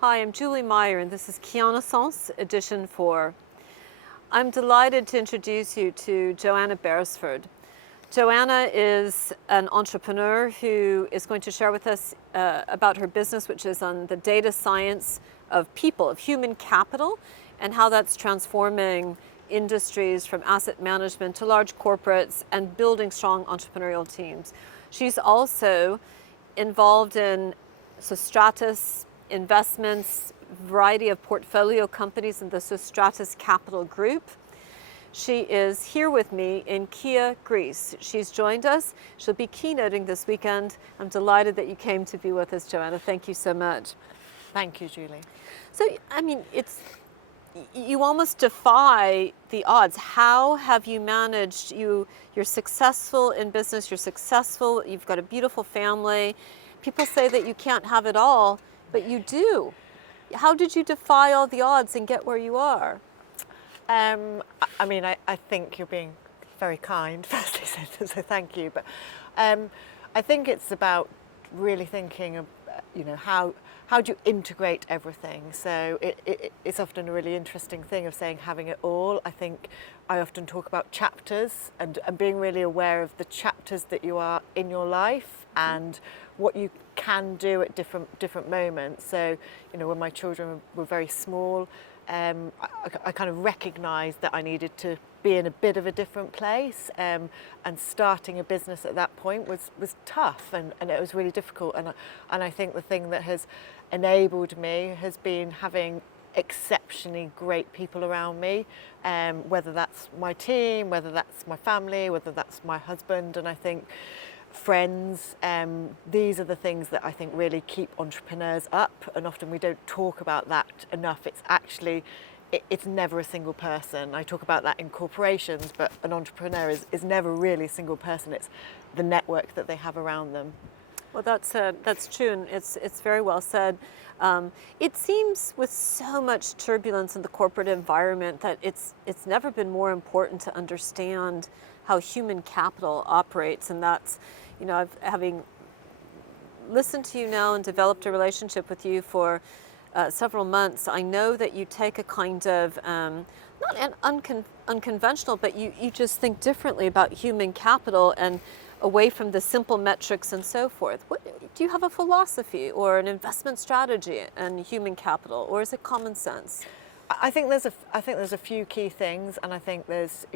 Hi, I'm Julie Meyer, and this is Keanaissance Edition 4. I'm delighted to introduce you to Johanna Beresford. Johanna is an entrepreneur who is going to share with us about her business, which is on the data science of people, of human capital, and how that's transforming industries from asset management to large corporates and building strong entrepreneurial teams. She's also involved in Sostratus investments, variety of portfolio companies in the Sostratus Capital Group. She is here with me in Keia, Greece. She's joined us. She'll be keynoting this weekend. I'm delighted that you came to be with us, Johanna. Thank you so much. Thank you, Julie. So, I mean, you almost defy the odds. How have you managed? You're successful in business, you're successful, you've got a beautiful family. People say that you can't have it all, but you do. How did you defy all the odds and get where you are? I think you're being very kind, firstly, so thank you. But I think it's about really thinking of, how do you integrate everything? So it's often a really interesting thing of saying having it all. I think I often talk about chapters and being really aware of the chapters that you are in your life and what you can do at different moments. So, when my children were very small, I kind of recognised that I needed to be in a bit of a different place, and starting a business at that point was tough and it was really difficult. And I think the thing that has enabled me has been having exceptionally great people around me, whether that's my team, whether that's my family, whether that's my husband, and I think friends. These are the things that I think really keep entrepreneurs up, and often we don't talk about that enough. It's actually, it's never a single person. I talk about that in corporations, but an entrepreneur is never really a single person. It's the network that they have around them. Well, that's true, and it's very well said. It seems with so much turbulence in the corporate environment that it's never been more important to understand how human capital operates, and that's, having listened to you now and developed a relationship with you for several months, I know that you take a kind of not an unconventional, but you just think differently about human capital and away from the simple metrics and so forth. Do you have a philosophy or an investment strategy in human capital, or is it common sense? I think there's a few key things, and I think there's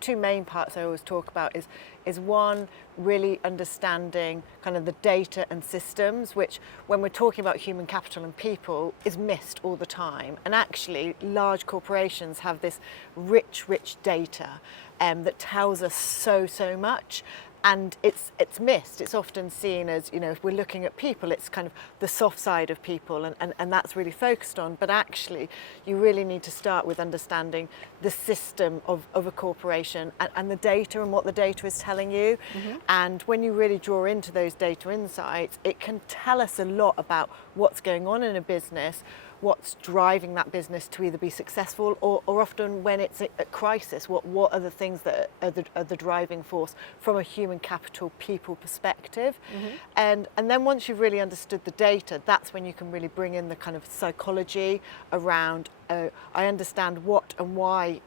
two main parts I always talk about is one, really understanding kind of the data and systems, which when we're talking about human capital and people is missed all the time. And actually large corporations have this rich data that tells us so much. And it's missed. It's often seen as, if we're looking at people, it's kind of the soft side of people, and that's really focused on. But actually, you really need to start with understanding the system of a corporation and the data and what the data is telling you. Mm-hmm. And when you really draw into those data insights, it can tell us a lot about what's going on in a business, what's driving that business to either be successful or often when it's a crisis, what are the things that are the driving force from a human capital people perspective. Mm-hmm. And then once you've really understood the data, that's when you can really bring in the kind of psychology around, I understand what and why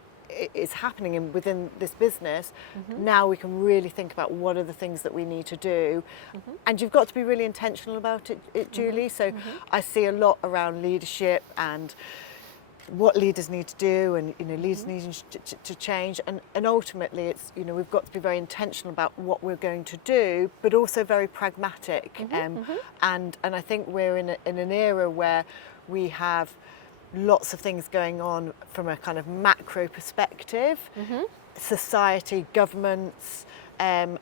is happening within this business. Mm-hmm. Now we can really think about what are the things that we need to do. Mm-hmm. And you've got to be really intentional about it Julie. Mm-hmm. So mm-hmm. I see a lot around leadership and what leaders need to do, and leaders mm-hmm. needing to change, and ultimately it's we've got to be very intentional about what we're going to do, but also very pragmatic. Mm-hmm. Mm-hmm. And I think we're in an era where we have lots of things going on from a kind of macro perspective, mm-hmm. society, governments, and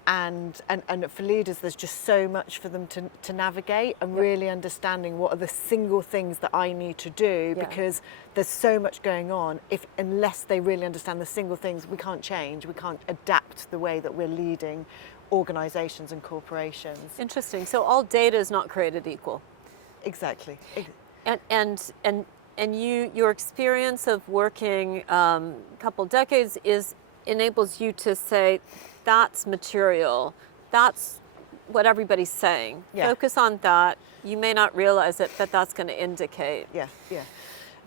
for leaders there's just so much for them to navigate, and yep. really understanding what are the single things that I need to do, yeah. because there's so much going on. Unless they really understand the single things, we can't change, we can't adapt the way that we're leading organisations and corporations. Interesting. So all data is not created equal. Exactly. And your experience of working a couple decades enables you to say, that's material, that's what everybody's saying. Yeah. Focus on that. You may not realize it, but that's going to indicate. Yeah, yeah.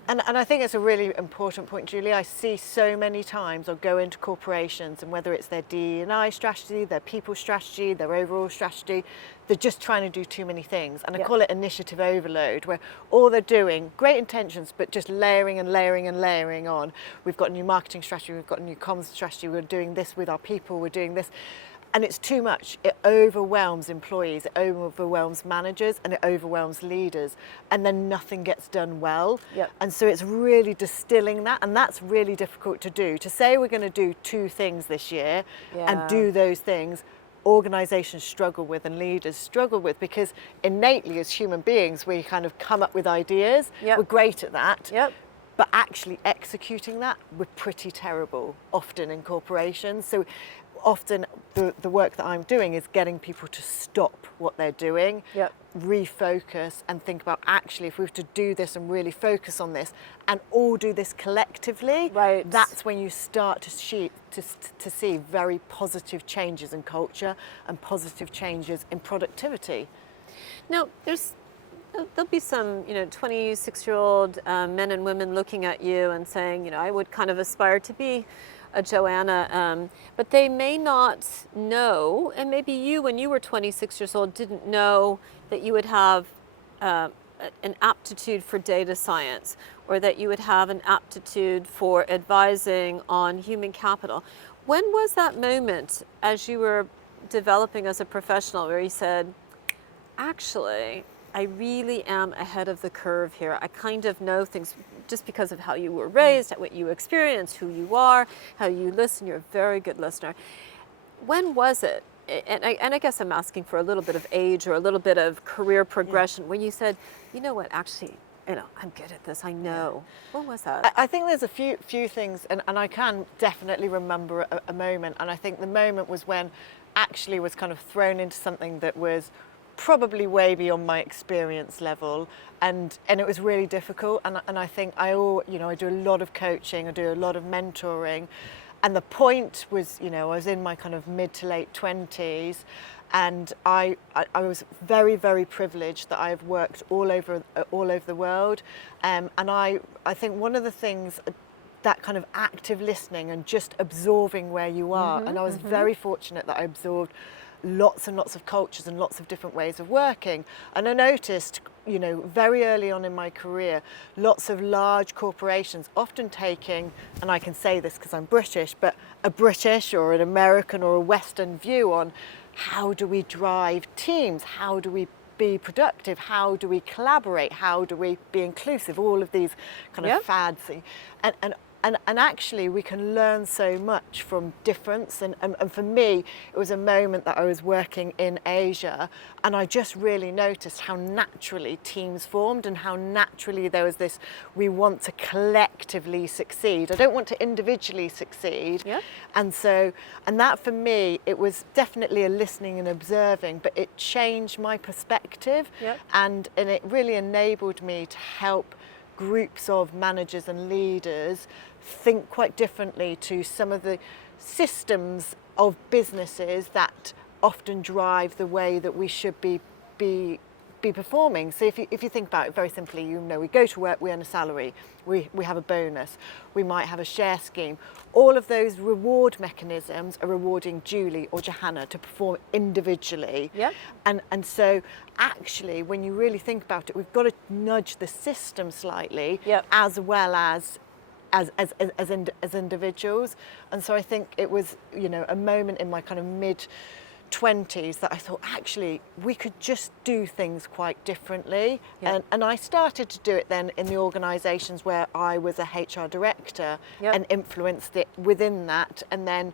And I think it's a really important point, Julie. I see so many times I'll go into corporations, and whether it's their D&I strategy, their people strategy, their overall strategy, they're just trying to do too many things. And I call it initiative overload, where all they're doing, great intentions, but just layering and layering and layering on. We've got a new marketing strategy, we've got a new comms strategy, we're doing this with our people, we're doing this. And it's too much. It overwhelms employees, it overwhelms managers, and it overwhelms leaders. And then nothing gets done well. Yep. And so it's really distilling that, and that's really difficult to do. To say we're going to do 2 things this year and do those things, organisations struggle with and leaders struggle with, because innately as human beings, we kind of come up with ideas. Yep. We're great at that. Yep. But actually executing that, we're pretty terrible, often in corporations. So often the work that I'm doing is getting people to stop what they're doing, refocus, and think about, actually, if we were to do this and really focus on this and all do this collectively, right, that's when you start to see very positive changes in culture and positive changes in productivity. Now, there'll be some, 26-year-old men and women looking at you and saying, I would kind of aspire to be a Johanna, but they may not know, and maybe you, when you were 26 years old, didn't know that you would have an aptitude for data science, or that you would have an aptitude for advising on human capital. When was that moment as you were developing as a professional where you said, actually, I really am ahead of the curve here. I kind of know things just because of how you were raised, what you experienced, who you are, how you listen. You're a very good listener. When was it? And I guess I'm asking for a little bit of age or a little bit of career progression when you said, you know what, actually, I'm good at this. I know. When was that? I think there's a few things, and I can definitely remember a moment. And I think the moment was when actually was kind of thrown into something that was probably way beyond my experience level, and it was really difficult. And I think I do a lot of coaching, I do a lot of mentoring, and the point was, I was in my kind of mid to late 20s, and I was very, very privileged that I've worked all over the world, and I think one of the things, that kind of active listening and just absorbing where you are, and I was very fortunate that I absorbed lots and lots of cultures and lots of different ways of working. And I noticed, very early on in my career, lots of large corporations often taking, and I can say this because I'm British, but a British or an American or a Western view on how do we drive teams, how do we be productive, how do we collaborate, how do we be inclusive, all of these kind of fads. And actually we can learn so much from difference, and for me it was a moment that I was working in Asia, and I just really noticed how naturally teams formed and how naturally there was this, we want to collectively succeed, I don't want to individually succeed. And that for me, it was definitely a listening and observing, but it changed my perspective, and it really enabled me to help groups of managers and leaders think quite differently to some of the systems of businesses that often drive the way that we should be performing. So if you think about it very simply, we go to work, we earn a salary, we have a bonus, we might have a share scheme. All of those reward mechanisms are rewarding Julie or Johanna to perform individually. And so actually, when you really think about it, we've got to nudge the system slightly, as well as individuals. And so I think it was, a moment in my kind of mid-20s that I thought, actually, we could just do things quite differently. And I started to do it then in the organisations where I was a HR director and influenced it within that. And then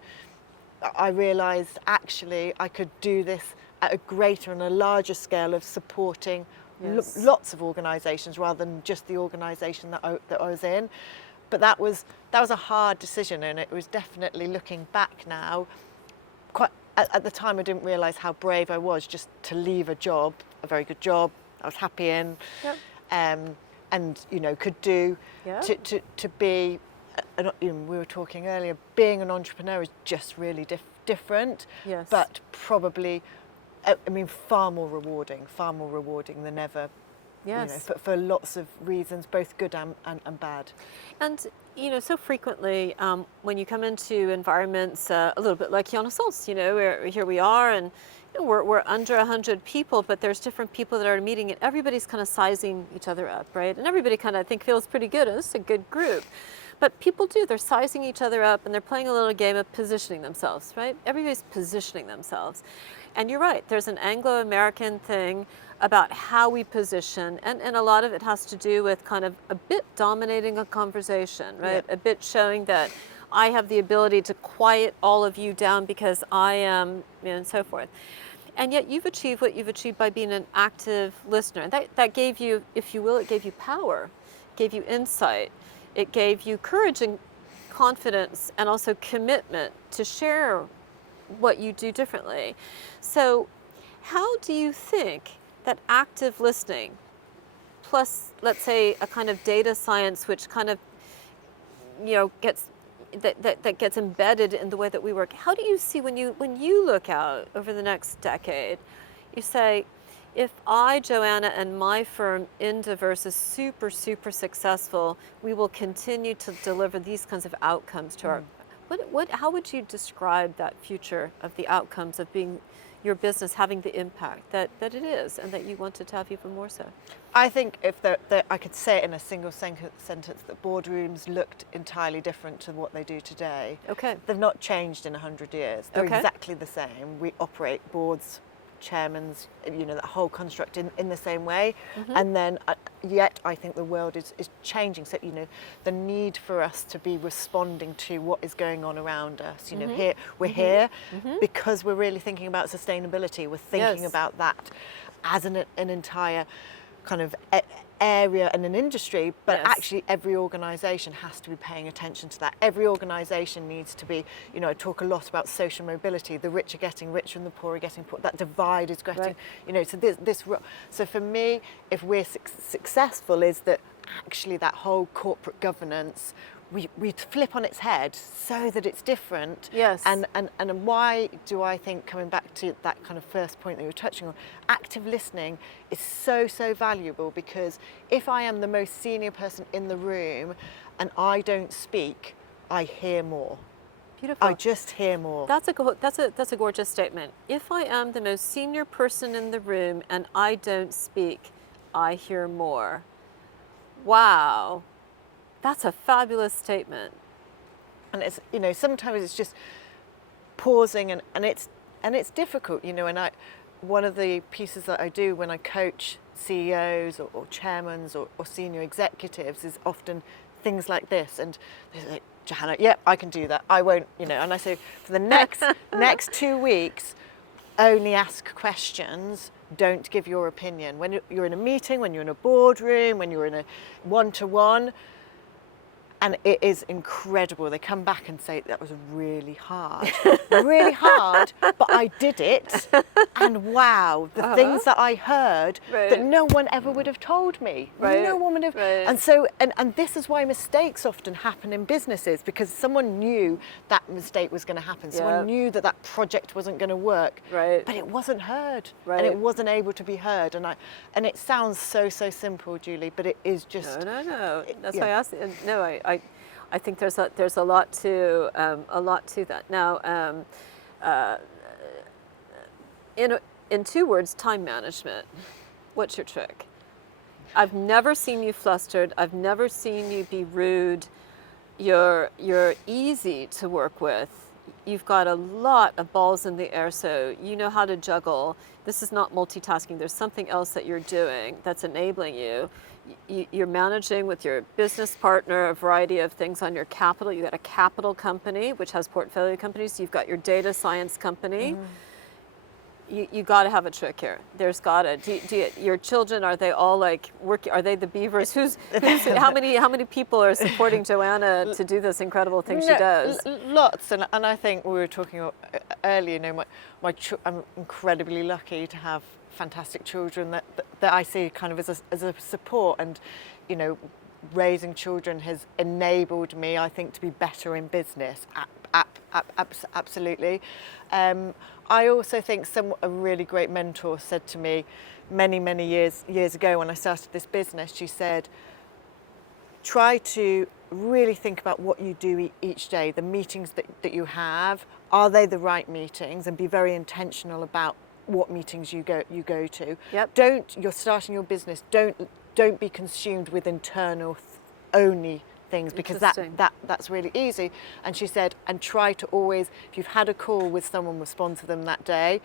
I realised, actually, I could do this at a greater and a larger scale of supporting lots of organisations rather than just the organisation that I was in. But that was a hard decision, and it was definitely, looking back now, quite at the time I didn't realise how brave I was just to leave a job, a very good job I was happy in, and could do to be. We were talking earlier, being an entrepreneur is just really different, but probably I mean, far more rewarding than ever. Yes. For lots of reasons, both good and bad. And so frequently when you come into environments a little bit like Keanaissance, here we are, and we're under 100 people, but there's different people that are meeting, and everybody's kind of sizing each other up, right? And everybody kind of, I think, feels pretty good. It's a good group. But people they're sizing each other up, and they're playing a little game of positioning themselves, right? Everybody's positioning themselves. And you're right, there's an Anglo-American thing about how we position, and a lot of it has to do with kind of a bit dominating a conversation, right? Yeah. A bit showing that I have the ability to quiet all of you down because I am, and so forth. And yet you've achieved what you've achieved by being an active listener. That gave you, if you will, it gave you power, gave you insight, it gave you courage and confidence, and also commitment to share what you do differently. So how do you think that active listening plus, let's say, a kind of data science, which kind of gets that gets embedded in the way that we work, how do you see, when you look out over the next decade, you say, if I, Johanna, and my firm Indiverse is super successful, we will continue to deliver these kinds of outcomes to our how would you describe that future of the outcomes of being your business having the impact that it is, and that you wanted to have even more so? I think if I could say it in a single sentence, that boardrooms looked entirely different to what they do today. Okay. They've not changed in 100 years. They're Okay. exactly the same. We operate boards, chairmans, that whole construct in the same way. And then yet I think the world is changing. So, the need for us to be responding to what is going on around us. Here we're here because we're really thinking about sustainability. We're thinking Yes. about that as an entire kind of area and an industry, but Yes. actually every organisation has to be paying attention to that. Every organisation needs to be, I talk a lot about social mobility. The rich are getting richer and the poor are getting poor. That divide is getting, Right. so for me, if we're successful, is that actually that whole corporate governance, we flip on its head so that it's different. Yes. And why do I think, coming back to that kind of first point that you were touching on, active listening is so valuable, because if I am the most senior person in the room and I don't speak, I hear more. Beautiful. I just hear more. That's a gorgeous statement. If I am the most senior person in the room and I don't speak, I hear more. Wow. That's a fabulous statement. And it's, sometimes it's just pausing, and it's difficult, and one of the pieces that I do when I coach CEOs or chairmen or senior executives is often things like this, and they're like, Johanna, I can do that. I won't, and I say, for the next 2 weeks, only ask questions, don't give your opinion. When you're in a meeting, when you're in a boardroom, when you're in a one-to-one, and it is incredible. They come back and say, that was really hard, but I did it. And wow, the things that I heard Right. that no one ever would have told me. Right. No one would have. Right. And so, and this is why mistakes often happen in businesses, because someone knew that mistake was going to happen. Someone knew that project wasn't going to work. Right. But it wasn't heard. Right. And it wasn't able to be heard. And it sounds so simple, Julie, but it is just. No. That's yeah. why I asked. No, I think there's a lot to that. Now, in 2 words, time management. What's your trick? I've never seen you flustered. I've never seen you be rude. You're easy to work with. You've got a lot of balls in the air, so you know how to juggle. This is not multitasking. There's something else that you're doing that's enabling you. You're managing with your business partner a variety of things on your capital. You've got a capital company, which has portfolio companies. You've got your data science company. You got to have a trick here. There's got to. Your children, are they all like working? Are they the beavers? How many people are supporting Johanna to do this incredible thing she does? Lots, and I think we were talking earlier. I'm incredibly lucky to have fantastic children that I see kind of as a support, and raising children has enabled me, I think, to be better in business. Absolutely. I also think a really great mentor said to me many years ago when I started this business, she said, try to really think about what you do each day, the meetings that you have, are they the right meetings, and be very intentional about what meetings you go to. Yep. You're starting your business, don't be consumed with internal only things, because that's really easy. And she said, and try to always, if you've had a call with someone, respond to them that day.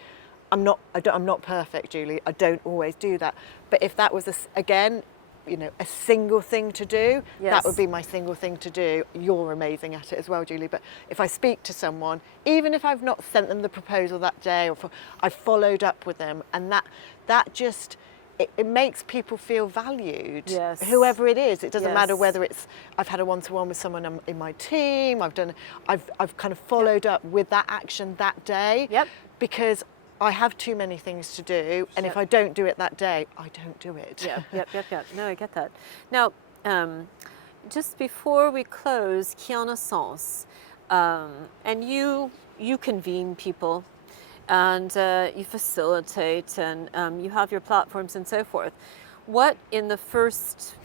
I'm not perfect, Julie. I don't always do that. But if that was again, a single thing to do, that would be my single thing to do. You're amazing at it as well, Julie. But if I speak to someone, even if I've not sent them the proposal that day, or I've followed up with them, and that just, it makes people feel valued. Yes. Whoever it is, it doesn't matter whether it's I've had a one-to-one with someone in my team. I've kind of followed up with that action that day. Yep. Because I have too many things to do, and if I don't do it that day, I don't do it. Yep. No, I get that. Now, just before we close, Keanaissance, and you convene people, and you facilitate, and you have your platforms and so forth. What in the first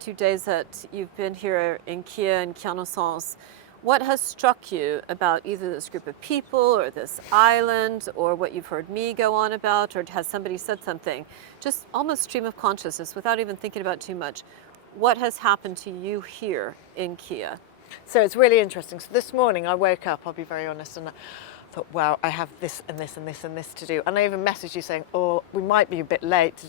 2 days that you've been here in Kia and Keanaissance, what has struck you about either this group of people or this island, or what you've heard me go on about, or has somebody said something, just almost stream of consciousness without even thinking about too much? What has happened to you here in Kia? So it's really interesting. So this morning I woke up, I'll be very honest, and I thought, wow, I have this and this and this and this to do. And I even messaged you saying, oh, we might be a bit late.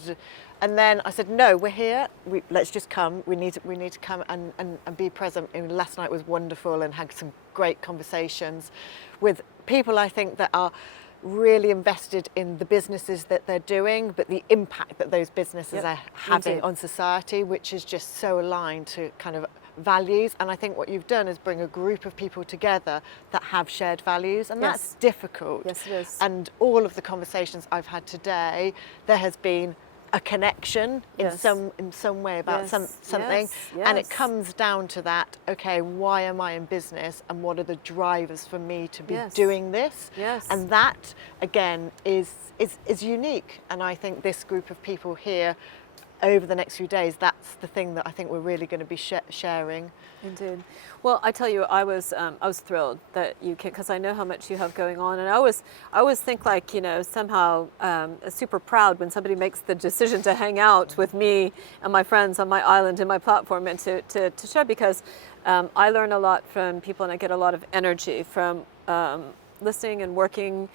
And then I said, no, we're here. Let's just come. We need to come and be present. And last night was wonderful, and had some great conversations with people, I think, that are really invested in the businesses that they're doing, but the impact that those businesses are having on society, which is just so aligned to kind of values. And I think what you've done is bring a group of people together that have shared values, and that's difficult. Yes, it is. And all of the conversations I've had today, there has been a connection in some way about something, and it comes down to that. Okay, why am I in business, and what are the drivers for me to be doing this? And that again is unique. And I think this group of people here, over the next few days, that's the thing that I think we're really going to be sharing. Indeed. Well, I tell you, I was thrilled that you can, because I know how much you have going on, and I always think, like, somehow super proud when somebody makes the decision to hang out with me and my friends on my island and my platform, and to share, because I learn a lot from people, and I get a lot of energy from listening and working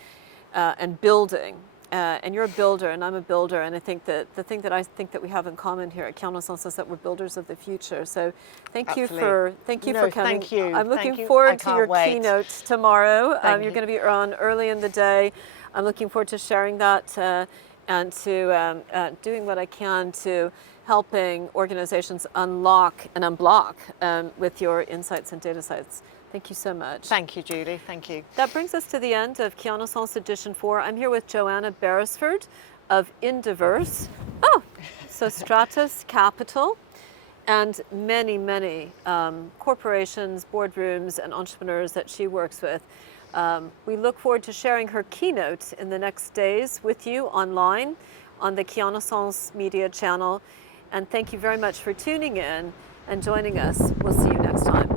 and building. And you're a builder, and I'm a builder, and I think that the thing that I think that we have in common here at Keanaissance is that we're builders of the future. So thank you for coming. Thank you. I'm looking forward to your keynote tomorrow. You're going to be on early in the day. I'm looking forward to sharing that and to doing what I can to helping organizations unlock and unblock with your insights and data sites. Thank you so much. Thank you, Julie. Thank you. That brings us to the end of Keanaissance Edition 4. I'm here with Johanna Beresford of Indiverse. Oh, so Stratus Capital, and many corporations, boardrooms, and entrepreneurs that she works with. We look forward to sharing her keynote in the next days with you online on the Keanaissance Media channel. And thank you very much for tuning in and joining us. We'll see you next time.